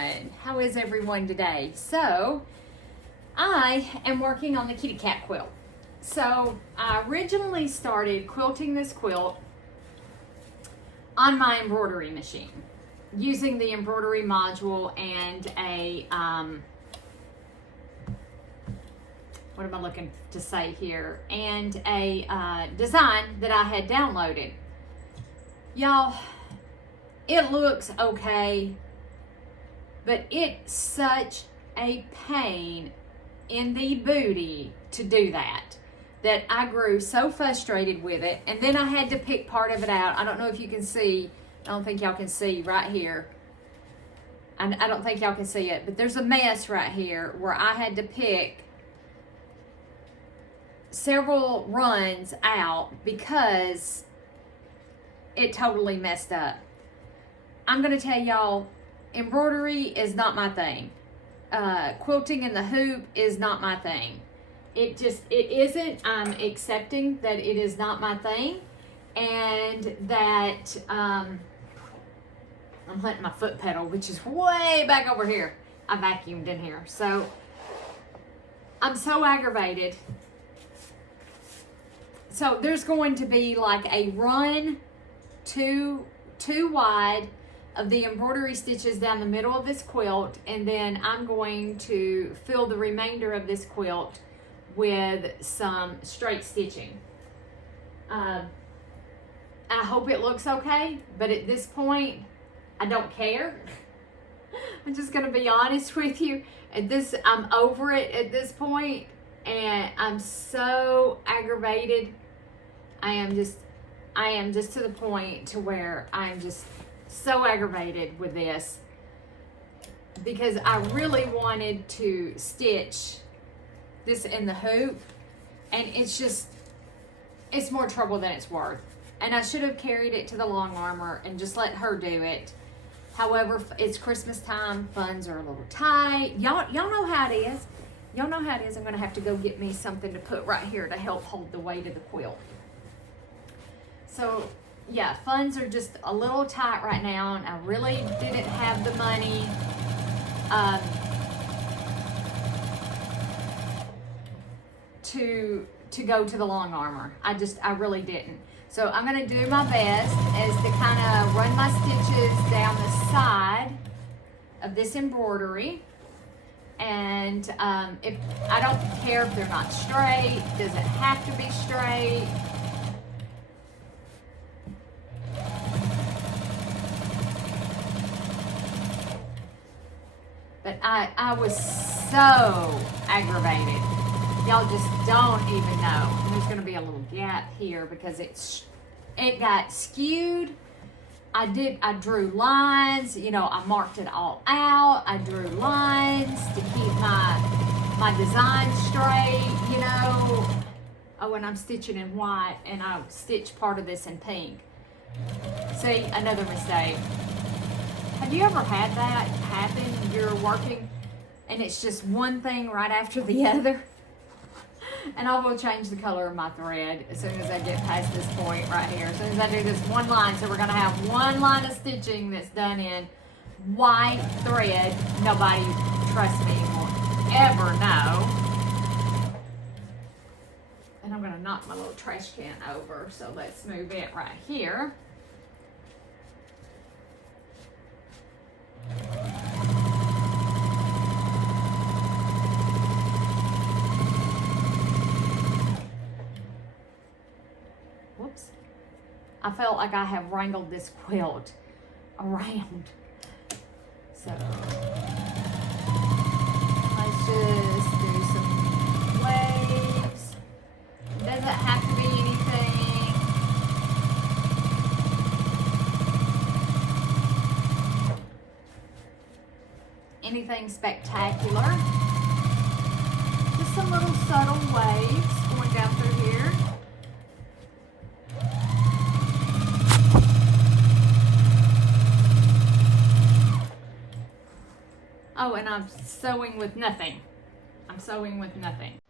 everyone. How is everyone today? So, I am working on the kitty cat quilt. So, I originally started quilting this quilt on my embroidery machine using the embroidery module and a, what am I looking to say here? And a design that I had downloaded. Y'all, it looks okay, but it's such a pain in the booty to do that I grew so frustrated with it. And then I had to pick part of it out. I don't know if you can see. I don't think y'all can see right here. I don't think y'all can see it, but there's a mess right here where I had to pick several runs out because it totally messed up. I'm going to tell y'all, embroidery is not my thing. Quilting in the hoop is not my thing. It isn't. I'm accepting that it is not my thing, and that I'm hunting my foot pedal, which is way back over here. I vacuumed in here. So I'm so aggravated. So there's going to be like a run too wide of the embroidery stitches down the middle of this quilt, and then I'm going to fill the remainder of this quilt with some straight stitching. I hope it looks okay, but at this point I don't care. I'm just gonna be honest with you. I'm over it at this point, and I'm so aggravated. I am just to the point to where I'm just so aggravated with this because I really wanted to stitch this in the hoop, and it's more trouble than it's worth. And I should have carried it to the long armor and just let her do it. However, it's Christmas time, funds are a little tight. Y'all know how it is. Y'all know how it is. I'm gonna have to go get me something to put right here to help hold the weight of the quilt. So yeah, funds are just a little tight right now, and I really didn't have the money to go to the long armor. I really didn't. So I'm gonna do my best as to kind of run my stitches down the side of this embroidery. And if I don't care if they're not straight, does it have to be straight? But I was so aggravated. Y'all just don't even know. And there's gonna be a little gap here because it got skewed. I drew lines, I marked it all out. I drew lines to keep my design straight, Oh, and I'm stitching in white, and I stitched part of this in pink. See, another mistake. Have you ever had that happen? You're working and it's just one thing right after the other? And I will change the color of my thread as soon as I get past this point right here. As soon as I do this one line, so we're gonna have one line of stitching that's done in white thread. Nobody, trust me, will ever know. And I'm gonna knock my little trash can over, so let's move it right here. Whoops. I felt like I have wrangled this quilt around. So let's just do some waves. It doesn't have to be anything spectacular. Just some little subtle waves going down through here. Oh, and I'm sewing with nothing. I'm sewing with nothing.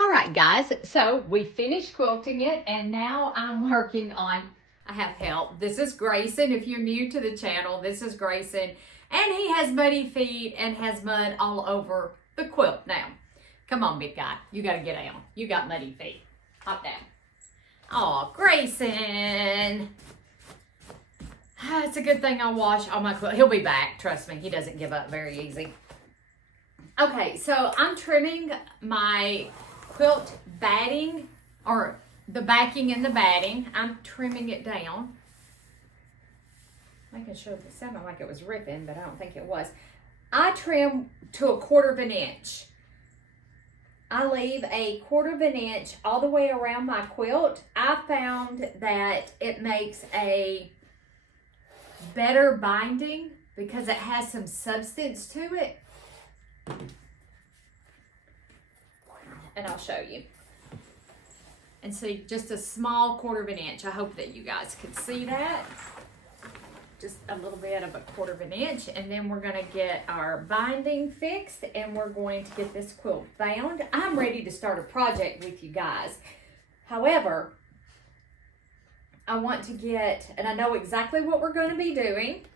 All right, guys, so we finished quilting it, and now I'm working on, I have help. This is Grayson. If you're new to the channel, this is Grayson, and he has muddy feet and has mud all over the quilt now. Come on, big guy. You got to get down. You got muddy feet. Hop down. Oh, Grayson. It's a good thing I wash all my quilt. He'll be back. Trust me. He doesn't give up very easy. Okay, so I'm trimming my quilt batting, or the backing and the batting. I'm trimming it down. Making sure it sounded like it was ripping, but I don't think it was. I trim to 1/4 of an inch. I leave a 1/4 of an inch all the way around my quilt. I found that it makes a better binding because it has some substance to it. And I'll show you. And see, just a small 1/4 of an inch. I hope that you guys can see that. Just a little bit of a 1/4 of an inch. And then we're gonna get our binding fixed, and we're going to get this quilt bound. I'm ready to start a project with you guys. However, I want to get, and I know exactly what we're gonna be doing,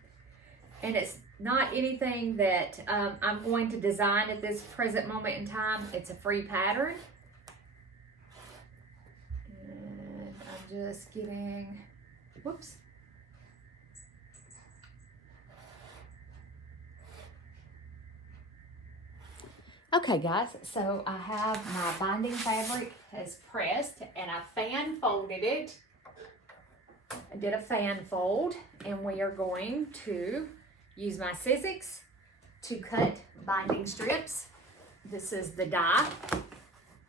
and it's not anything that I'm going to design at this present moment in time. It's a free pattern. And I'm just getting, whoops. Okay, guys, so I have my binding fabric has pressed, and I fan folded it. I did a fan fold, and we are going to use my scissors to cut binding strips. This is the die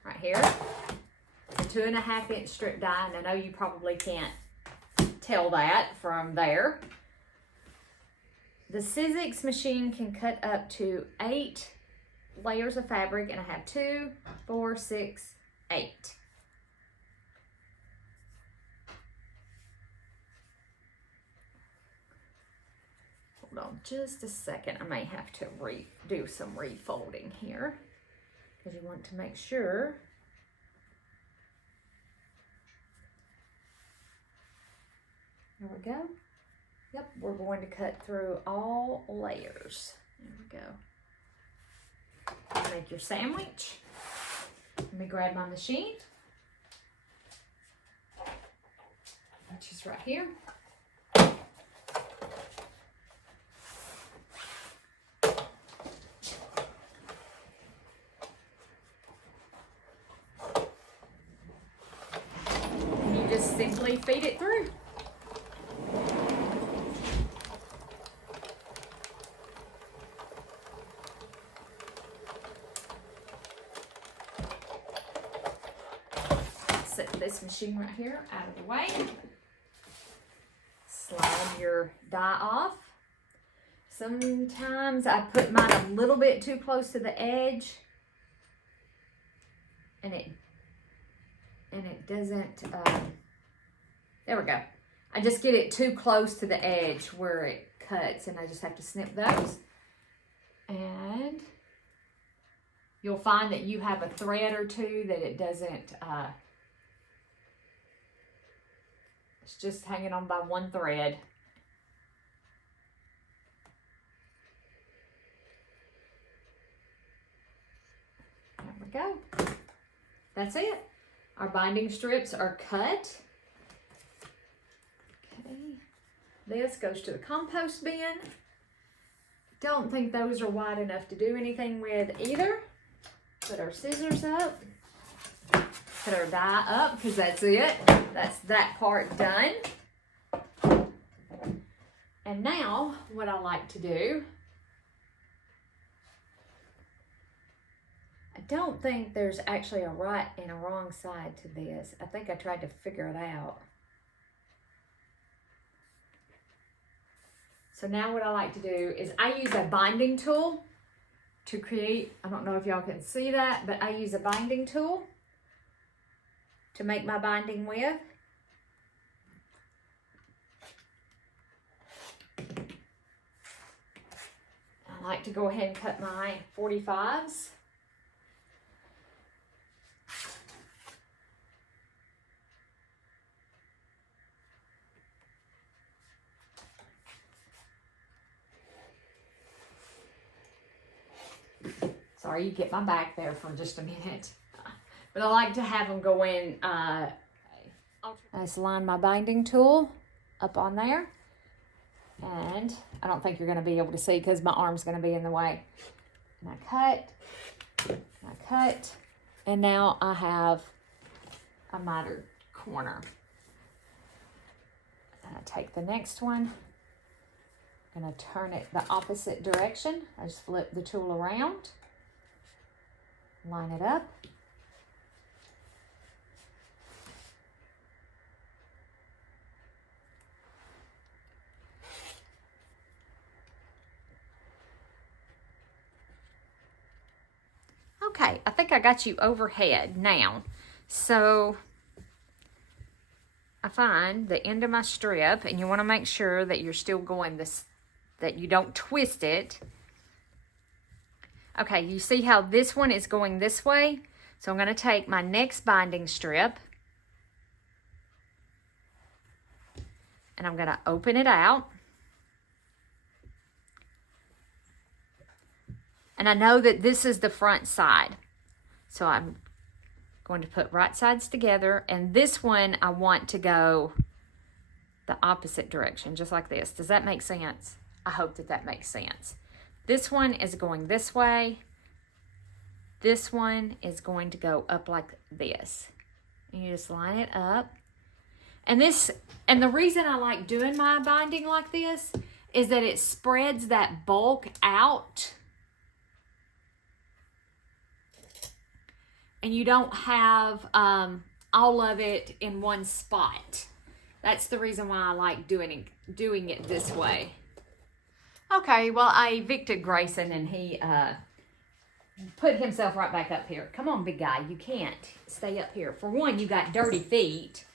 right here, a 2.5 inch strip die, and I know you probably can't tell that from there. The scissors machine can cut up to 8 layers of fabric, and I have 2, 4, 6, 8. Hold on just a second. I may have to do some refolding here because you want to make sure. There we go. Yep, we're going to cut through all layers. There we go. Make your sandwich. Let me grab my machine, which is right here. Simply feed it through. Set this machine right here out of the way. Slide your die off. Sometimes I put mine a little bit too close to the edge, and it doesn't. There we go. I just get it too close to the edge where it cuts, and I just have to snip those. And you'll find that you have a thread or two that it doesn't, it's just hanging on by one thread. There we go. That's it. Our binding strips are cut. This goes to the compost bin. Don't think those are wide enough to do anything with either. Put our scissors up. Put our die up, because that's it. That's that part done. And now, what I like to do, I don't think there's actually a right and a wrong side to this. I think I tried to figure it out. So now what I like to do is I use a binding tool to create, I don't know if y'all can see that, but I use a binding tool to make my binding with. I like to go ahead and cut my 45s. sorry, you get my back there for just a minute. But I like to have them go in. I just line my binding tool up on there. And I don't think you're going to be able to see because my arm's going to be in the way. And I cut, and now I have a mitered corner. And I take the next one, and I turn it the opposite direction. I just flip the tool around, line it up. Okay, I think I got you overhead now. So I find the end of my strip, and you want to make sure that you're still going this, that you don't twist it. Okay, you see how this one is going this way? So I'm going to take my next binding strip, and I'm going to open it out. And I know that this is the front side. So I'm going to put right sides together. And this one, I want to go the opposite direction, just like this. Does that make sense? I hope that that makes sense. This one is going this way. This one is going to go up like this. And you just line it up. And the reason I like doing my binding like this is that it spreads that bulk out. And you don't have all of it in one spot. That's the reason why I like doing it this way. Okay, well, I evicted Grayson, and he put himself right back up here. Come on, big guy, you can't stay up here. For one, you got dirty feet,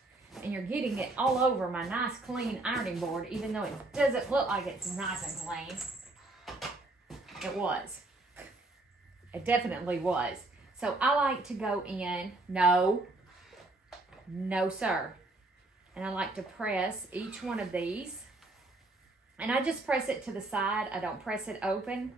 and you're getting it all over my nice, clean ironing board, even though it doesn't look like it's nice and clean. It was. It definitely was. So I like to go in, no sir. And I like to press each one of these. And I just press it to the side. I don't press it open.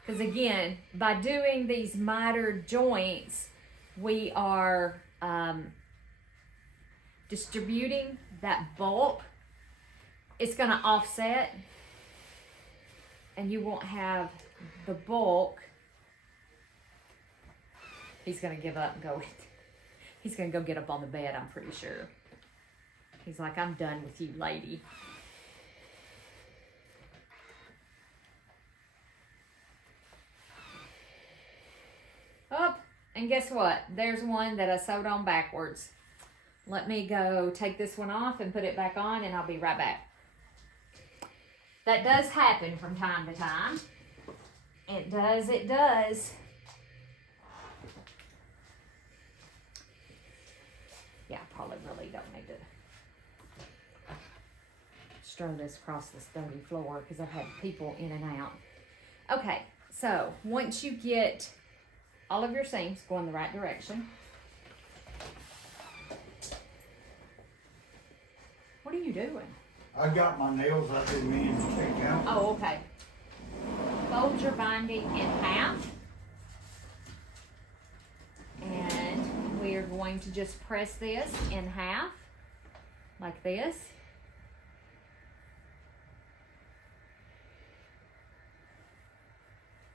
Because again, by doing these mitered joints, we are distributing that bulk. It's going to offset, and you won't have the bulk. He's going to give up and go. He's going to go get up on the bed, I'm pretty sure. He's like, I'm done with you, lady. Oh, and guess what? There's one that I sewed on backwards. Let me go take this one off and put it back on, and I'll be right back. That does happen from time to time. It does. Yeah, I probably really don't need to stroll this across this dirty floor because I've had people in and out. Okay, so once you get all of your seams going the right direction. What are you doing? I got my nails I didn't mean to take out. Oh, okay. Fold your binding in half. And we are going to just press this in half, like this.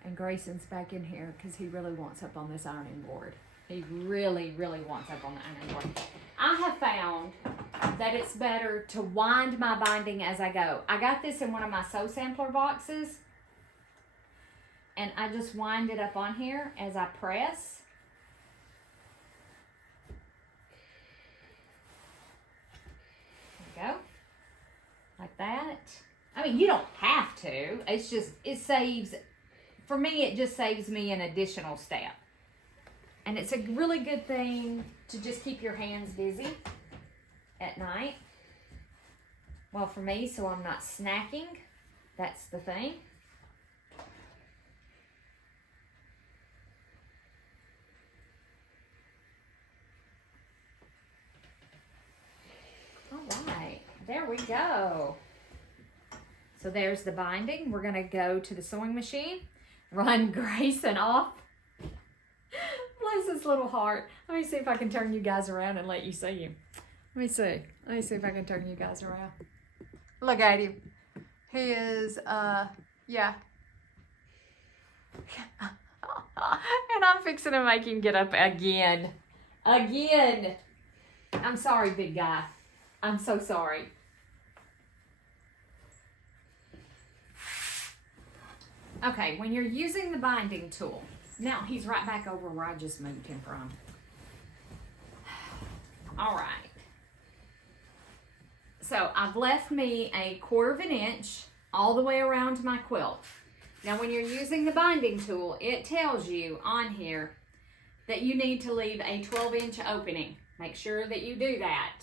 And Grayson's back in here because he really wants up on this ironing board. He really, really wants up on the ironing board. I have found that it's better to wind my binding as I go. I got this in one of my sew sampler boxes. And I just wind it up on here as I press. There we go. Like that. I mean, you don't have to. It's just, it saves, for me, it just saves me an additional step. And it's a really good thing to just keep your hands busy at night. Well, for me, so I'm not snacking. That's the thing. All right, there we go. So there's the binding. We're gonna go to the sewing machine, run Grayson off. Bless his little heart. Let me see if I can turn you guys around and let you see him. Let me see. Let me see if I can turn you guys around. Look at him. He is, yeah. And I'm fixing to make him get up again. Again. I'm sorry, big guy. I'm so sorry. Okay, when you're using the binding tool, now he's right back over where I just moved him from. All right. So I've left me 1/4 of an inch all the way around my quilt. Now when you're using the binding tool, it tells you on here that you need to leave a 12-inch opening. Make sure that you do that.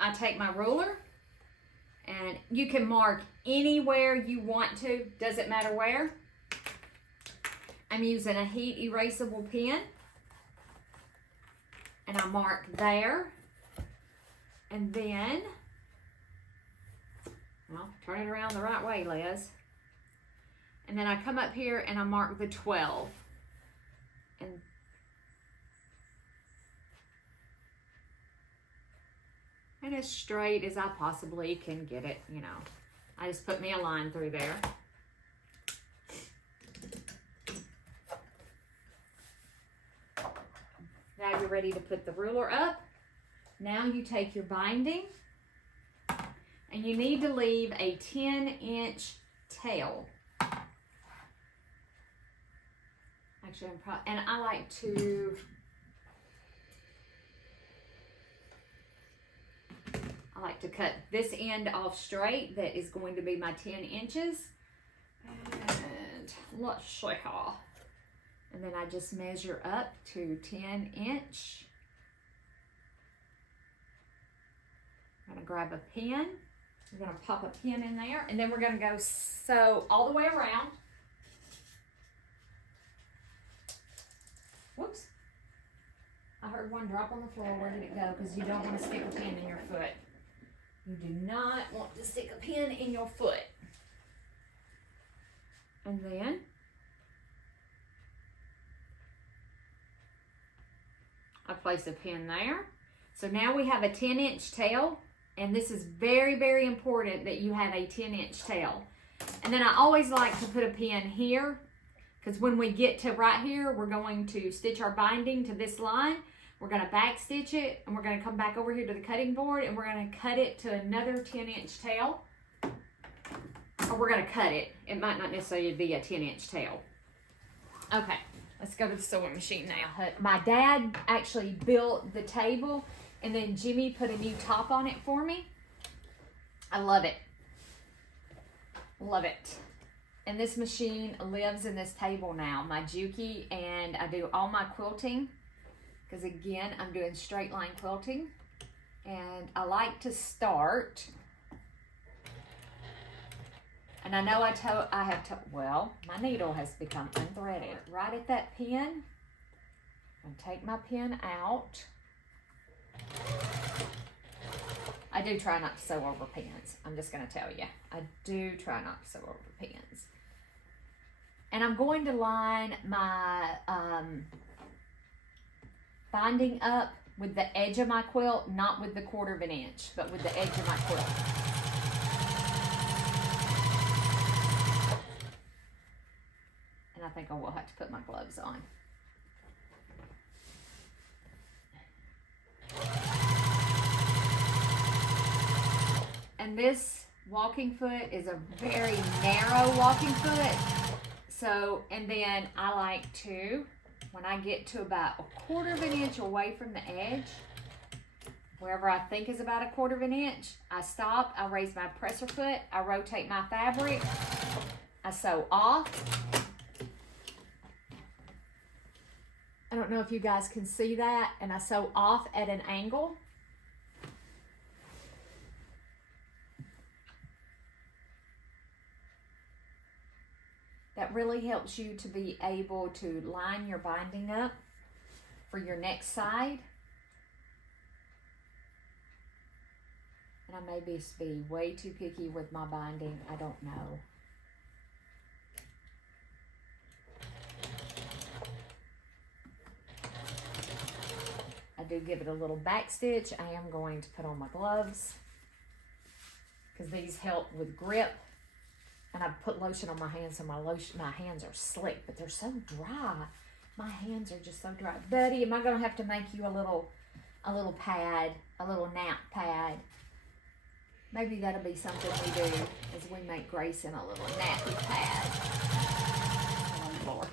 I take my ruler, and you can mark anywhere you want to, doesn't matter where. I'm using a heat erasable pen, and I mark there, and then, well, turn it around the right way, Liz. And then I come up here and I mark the 12. And as straight as I possibly can get it, you know. I just put me a line through there. Now you're ready to put the ruler up. Now you take your binding and you need to leave a 10-inch tail. Actually, and I like to cut this end off straight. That is going to be my 10 inches. And let's see how. And then I just measure up to 10-inch. I'm gonna grab a pen. We're gonna pop a pin in there, and then we're gonna go sew all the way around. Whoops. I heard one drop on the floor. Where did it go? Because you don't want to stick a pin in your foot. You do not want to stick a pin in your foot. And then I place a pin there. So now we have a 10-inch tail, and this is very, very important that you have a 10-inch tail. And then I always like to put a pin here, because when we get to right here, we're going to stitch our binding to this line. We're going to back stitch it, and we're going to come back over here to the cutting board, and we're going to cut it to another 10-inch tail. Or we're going to cut it. It might not necessarily be a 10-inch tail. Okay, let's go to the sewing machine now. My dad actually built the table, and then Jimmy put a new top on it for me. I love it. Love it. And this machine lives in this table now, my Juki, and I do all my quilting. Because again, I'm doing straight line quilting, and I like to start. And I know well, my needle has become unthreaded. Right at that pin, I'm gonna take my pin out. I do try not to sew over pins. I'm just gonna tell you, I do try not to sew over pins. And I'm going to line my binding up with the edge of my quilt, not with the 1/4 of an inch, but with the edge of my quilt. And I think I will have to put my gloves on. And this walking foot is a very narrow walking foot. So, and then I like to, when I get to about a 1/4 of an inch away from the edge, wherever I think is about a 1/4 of an inch, I stop, I raise my presser foot, I rotate my fabric, I sew off. I don't know if you guys can see that, and I sew off at an angle. That really helps you to be able to line your binding up for your next side. And I may be way too picky with my binding. I don't know. I do give it a little back stitch. I am going to put on my gloves because these help with grip. And I've put lotion on my hands, so my hands are slick, but they're so dry. My hands are just so dry. Buddy, am I gonna have to make you a little pad, a little nap pad? Maybe that'll be something we do, is we make Grayson a little nappy pad. Oh Lord.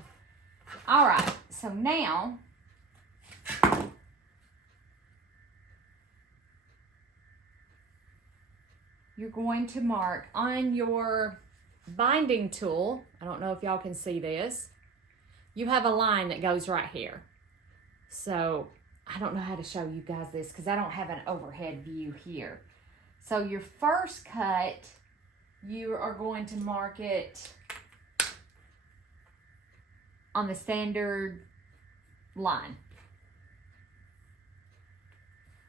All right, so now you're going to mark on your binding tool. I don't know if y'all can see this. You have a line that goes right here. So I don't know how to show you guys this because I don't have an overhead view here. So your first cut, you are going to mark it on the standard line.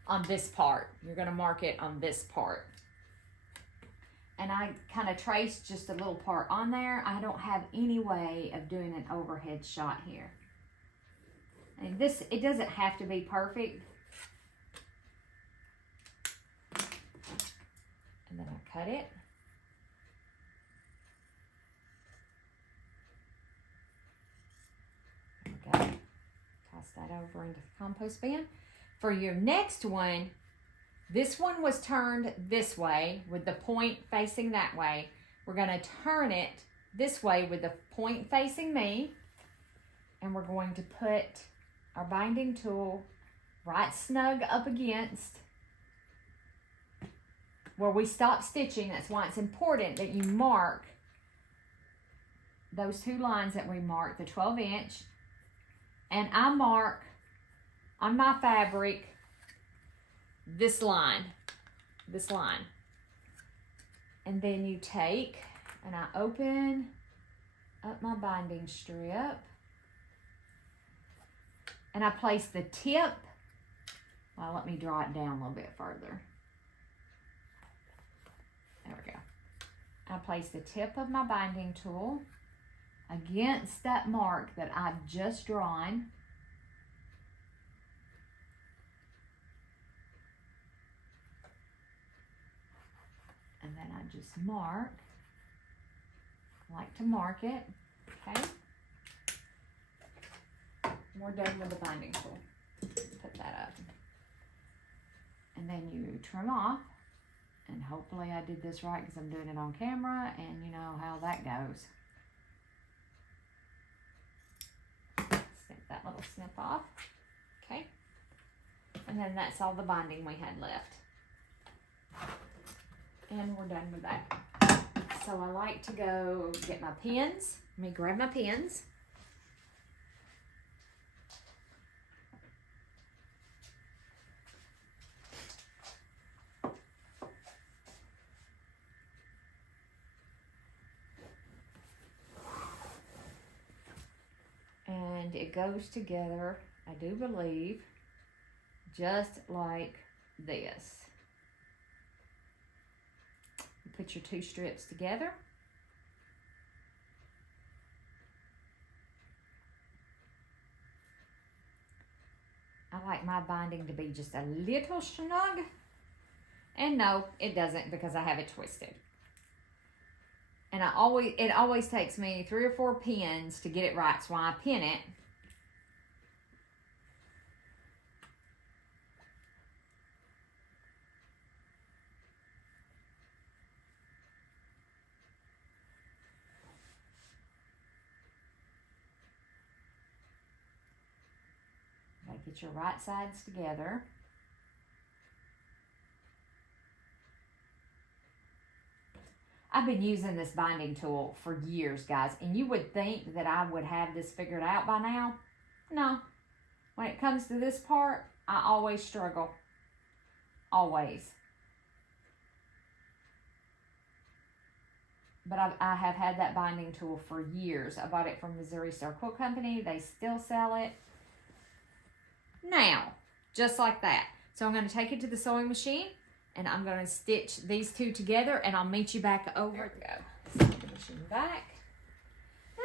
On this part, you're going to mark it on this part. And I kind of traced just a little part on there. I don't have any way of doing an overhead shot here. And this, it doesn't have to be perfect. And then I cut it. There we go. Toss that over into the compost bin. For your next one, this one was turned this way with the point facing that way. We're going to turn it this way with the point facing me. And we're going to put our binding tool right snug up against where we stop stitching. That's why it's important that you mark those two lines that we marked, the 12-inch. And I mark on my fabric this line. And then you take and I open up my binding strip and I place the tip. Well, let me draw it down a little bit further. There we go. I place the tip of my binding tool against that mark that I've just drawn. And then I just mark. I like to mark it, okay? We're done with the binding tool. Put that up. And then you trim off. And hopefully I did this right because I'm doing it on camera and you know how that goes. Snip that little snip off, okay? And then that's all the binding we had left. And we're done with that. So I like to go get my pins. Let me grab my pins. And it goes together, I do believe, just like this. You put your two strips together. I like my binding to be just a little snug. And no, it doesn't because I have it twisted. And it always takes me 3 or 4 pins to get it right. So I pin it. Gotta get your right sides together. I've been using this binding tool for years, guys, and you would think that I would have this figured out by now. No. When it comes to this part, I always struggle. Always. But I have had that binding tool for years. I bought it from Missouri Star Quilt Company. They still sell it. Now, just like that. So I'm going to take it to the sewing machine And I'm going to stitch these two together, and I'll meet you back over. There we go. Set the machine back.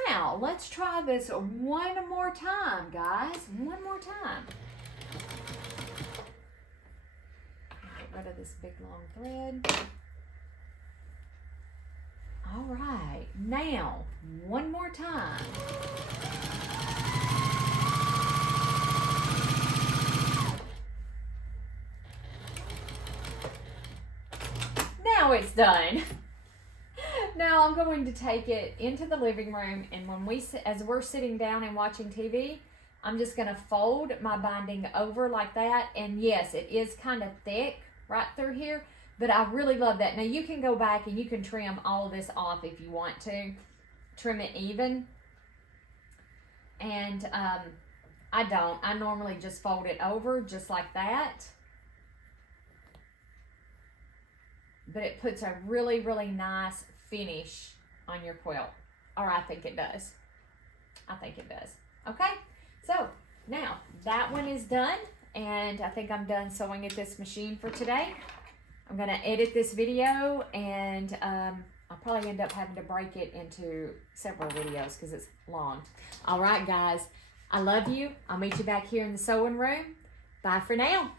Now, let's try this one more time, guys. One more time. Get rid of this big long thread. All right. Now, one more time. Now it's done. Now I'm going to take it into the living room, and when as we're sitting down and watching TV, I'm just going to fold my binding over like that. And yes, it is kind of thick right through here, but I really love that. Now you can go back and you can trim all of this off if you want to. Trim it even. And I don't. I normally just fold it over just like that. But it puts a really, really nice finish on your quilt. Or I think it does. I think it does. Okay, so now that one is done, and I think I'm done sewing at this machine for today. I'm gonna edit this video, and I'll probably end up having to break it into several videos because it's long. All right, guys, I love you. I'll meet you back here in the sewing room. Bye for now.